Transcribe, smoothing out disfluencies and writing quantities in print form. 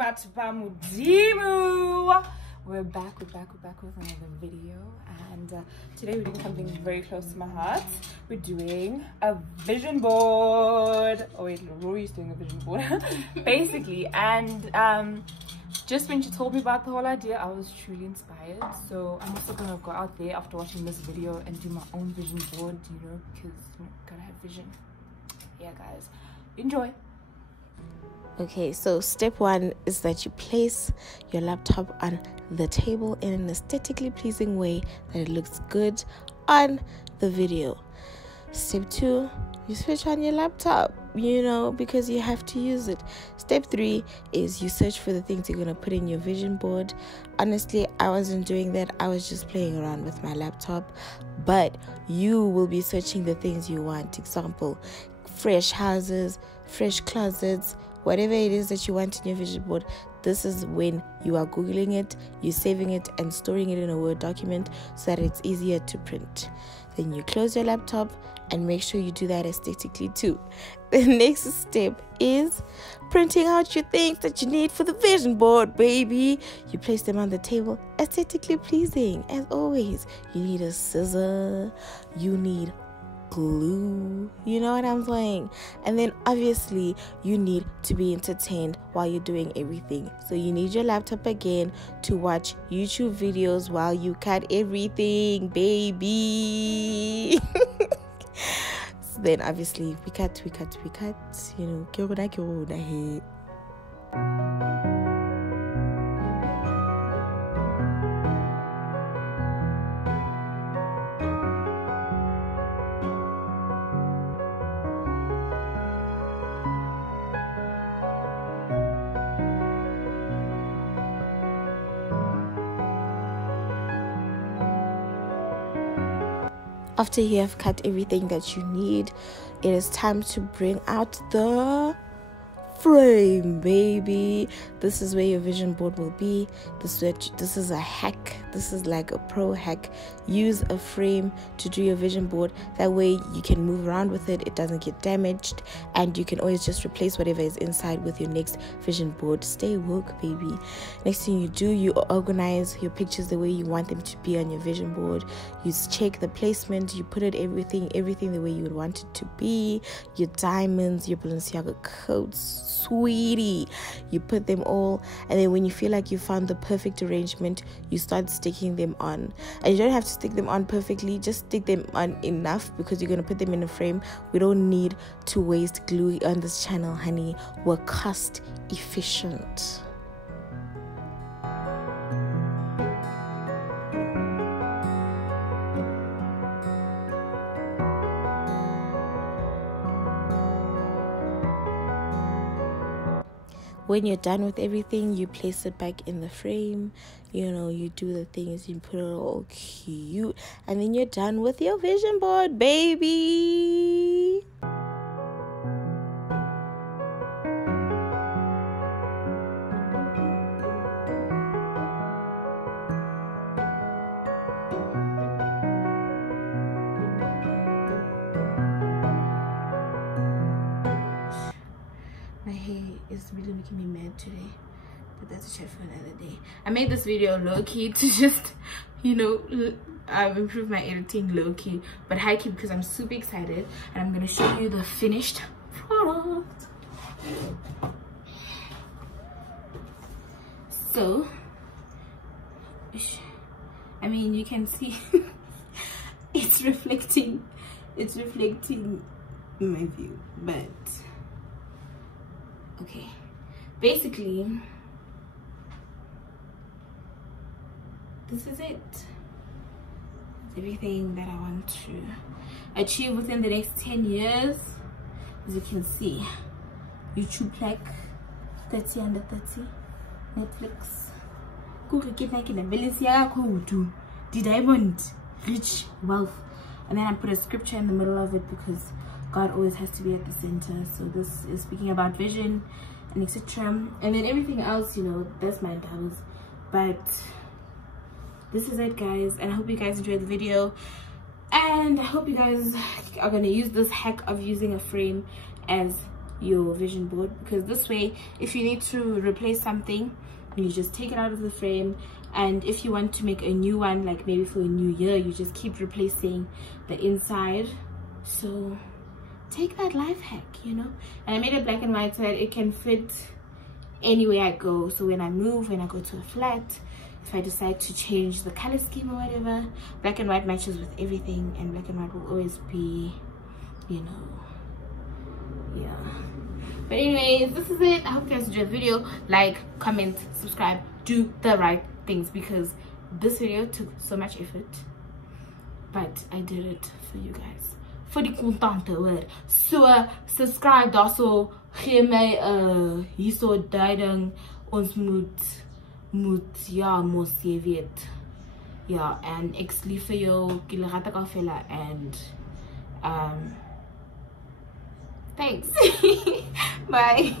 but Bamudimu. We're back with another video, and today we're doing something very close to my heart. We're doing a vision board. Oh wait, Rory's doing a vision board basically. And just when she told me about the whole idea, I was truly inspired. So I'm also gonna go out there after watching this video and do my own vision board, you know, because you know, gotta have vision. Yeah guys, enjoy. Okay, so step one is that you place your laptop on the table in an aesthetically pleasing way that it looks good on the video. Step two, you switch on your laptop, you know, because you have to use it. Step three is you search for the things you're going to put in your vision board. Honestly, I wasn't doing that. I was just playing around with my laptop, but you will be searching the things you want. Example, fresh houses, fresh closets, whatever it is that you want in your vision board. This is when you are googling it, you're saving it and storing it in a Word document so that it's easier to print. Then you close your laptop and make sure you do that aesthetically too. The next step is printing out your things that you need for the vision board, baby. You place them on the table, aesthetically pleasing as always. You need a scissor, you need glue, you know what I'm saying? And then obviously you need to be entertained while you're doing everything, so you need your laptop again to watch YouTube videos while you cut everything, baby. So then obviously we cut, you know. After you have cut everything that you need, it is time to bring out the frame, baby. This is where your vision board will be. This is a hack. This is like a pro hack. Use a frame to do your vision board. That way you can move around with it. It doesn't get damaged, and you can always just replace whatever is inside with your next vision board. Stay woke, baby. Next thing you do, you organize your pictures the way you want them to be on your vision board. You check the placement. You put it everything the way you would want it to be. Your diamonds, your Balenciaga coats, sweetie, you put them all, and then when you feel like you found the perfect arrangement, you start sticking them on. And you don't have to stick them on perfectly, just stick them on enough, because you're going to put them in a frame. We don't need to waste glue on this channel, honey. We're cost efficient. When you're done with everything, you place it back in the frame. You know, you do the things, you put it all cute, and then you're done with your vision board, baby. My hair is really making me mad today, but that's a chat for another day. I made this video low-key to just, you know, I've improved my editing low-key, but high-key because I'm super excited, and I'm going to show you the finished product. So, I mean, you can see it's reflecting my view, but okay, basically this is it. It's everything that I want to achieve within the next 10 years. As you can see, YouTube plaque, 30 under 30, Netflix, the diamond, rich wealth, and then I put a scripture in the middle of it because God always has to be at the center. So this is speaking about vision and etc. And then everything else, you know, that's my doubles. But this is it, guys, and I hope you guys enjoyed the video, and I hope you guys are going to use this hack of using a frame as your vision board, because this way if you need to replace something, you just take it out of the frame, and if you want to make a new one, like maybe for a new year, you just keep replacing the inside. So take that life hack, you know. And I made it black and white so that it can fit anywhere I go. So when I move, when I go to a flat, if I decide to change the color scheme or whatever, black and white matches with everything, and black and white will always be, you know, yeah. But anyways, this is it. I hope you guys enjoyed the video. Like, comment, subscribe, do the right things, because this video took so much effort, but I did it for you guys, for the content word. So subscribe also, gee my hierso duiding, ons moet ja mos jy weet. Ja, en ek lief vir jou, kilerata ka fela, and thanks. Bye.